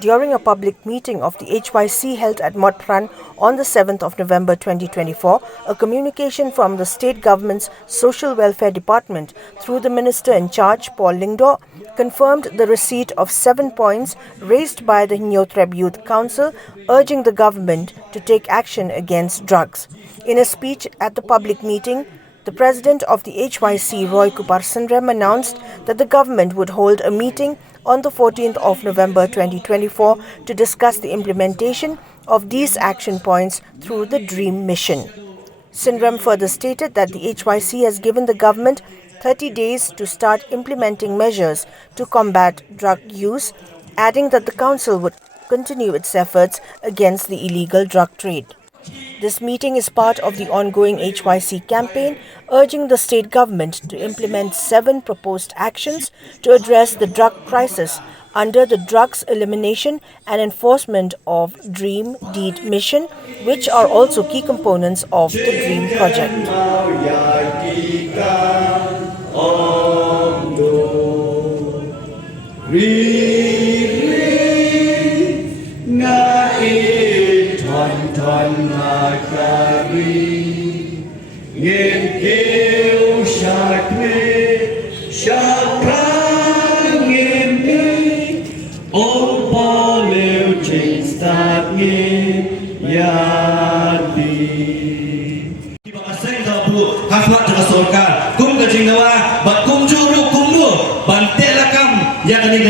During a public meeting of the HYC held at Motpran on the 7th of November 2024, a communication from the state government's Social Welfare Department through the Minister in charge, Paul Lyngdoh, confirmed the receipt of 7 points raised by the Nyotreb Youth Council urging the government to take action against drugs. In a speech at the public meeting, the president of the HYC, Roy Kupar Sundram, announced that the government would hold a meeting on the 14th of November 2024 to discuss the implementation of these action points through the DREAM mission. Sundram further stated that the HYC has given the government 30 days to start implementing measures to combat drug use, adding that the council would continue its efforts against the illegal drug trade. This meeting is part of the ongoing HYC campaign urging the state government to implement 7 proposed actions to address the drug crisis under the Drugs Elimination and Enforcement of DREAM Deed mission, which are also key components of the DREAM project. Haflat juga sorkar kum kajing dawa bat kum juru kum lu bantek lakam yang kini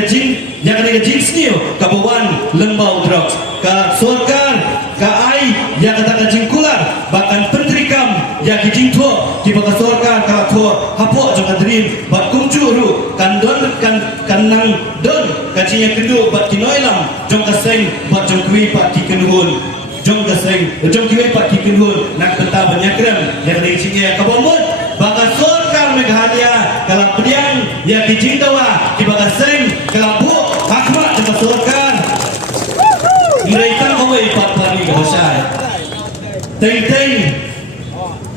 kajing sniu kabuan lembau drugs ka sorkar ka ai yang kata kajing kular bahkan pentrikam yang kajing tuo di baka sorkar ka tuo hapok juga dream bat kum juru kan nang don kajing yang kedua bat kinoilam jong kaseng bat jong kui pat kikenhun jom gaseng, jom kiwai pak kikenhun nak benta banyak krem yang dicingnya kabomut baka sorkar Meghalaya kalau pediang yang dicing tawa di baka seng kalau bu hakmat di baka sorkar mereka kawai pak pari kasai teng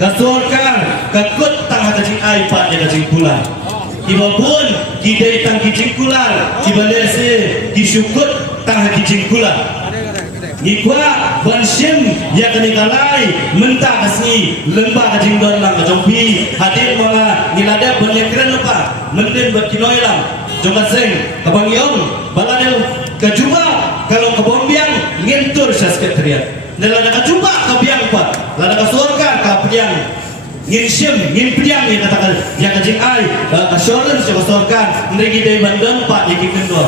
ka sorkar kakut tang kajing ai pak yang kajing pula iba pun kidai tang kajing kular kibalese kisukut tang kajing kular Nikwa bansim ya kenikalai mentah kasih lembah kajing don lang kajompi hadir mga nilada banyak keren lupa menden berkinoi lang jomba seng kabangyong baladel kajumpa kalau kabombiang ngentur sa sekretariat nilada kajumpa kabiang pa lada kasorka kabiang nginsim nginpiang yang katakan yang kajing ai assurance sa kasorka nrigi day bandang pa ikikin do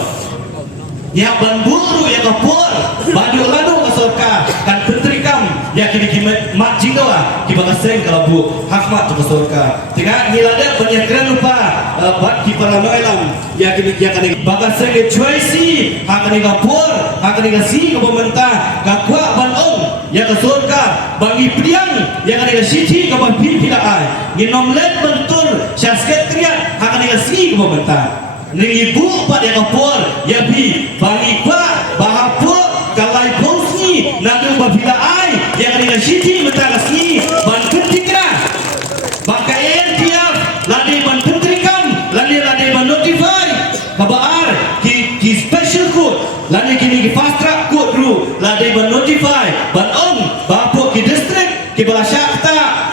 ya banburu ya kapur baju ladu kasorka kan pentrikam ya kini mak jinggawa ki bagaseng kalabu hakmat kasorka tengah nilada banyak keren lupa bat ki para noilam ya kini bagaseng choisi hakani kapur hakani kasi ka pemerintah kakwa banong ya kasorka bagi priang ya kani siti ka pila ai nginomlet bentur sekretariat hakani kasi ka pemerintah Nengibu pada kapur ya bi bagi pak bahapu kalai posni nadu babila ai yang ada siti mentarasi ban pentikra bakaien tiap ladi ban pentrikam ladi ban notify kabar ki special code ladi kini ki fast track code ru ladi ban notify ban bapu ki district ki balasakta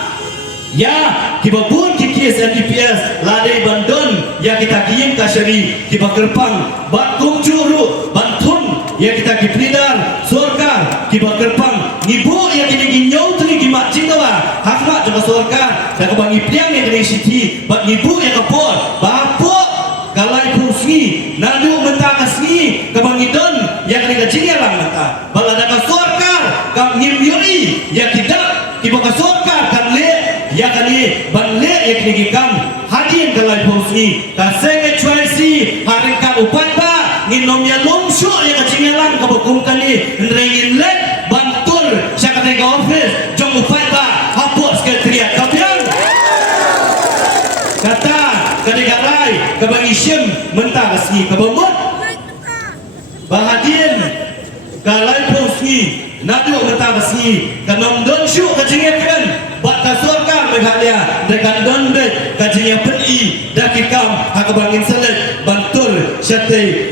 ya ki babun ki KSNDPS ladai bandon ya kita kirim kasyari di bakerpang bat kumcuru bantun ya kita kipridar sorkar di bakerpang ibu ya kini ginyau teri gimak cintawa hakmat juga sorkar dan kebang ipliang yang kini siti bat ibu yang kapur bapuk kalai kursi nadu mentah kasni kebang idon yang kini kecingnya lang mata balada ka sorkar kam ngimyuri ya tidak ibu ka sorkar kan le ya kani banle ek nigikam hadin kalai posni kaseng HYC haring ka upat ba nginomnya lomsyo ya kacingelang kabukum kani nrengin let bantul sa katega office jong upat ba hapot sekretariat kapiang kata kadegarai kabangisim mentah kasni kabamut bahadin kalai posni nadu mentah kasni kanom donsyu kacingekan bat kasorka Meghalaya dengan dondet kajinya peni dakikam hakabangin selet bantul syate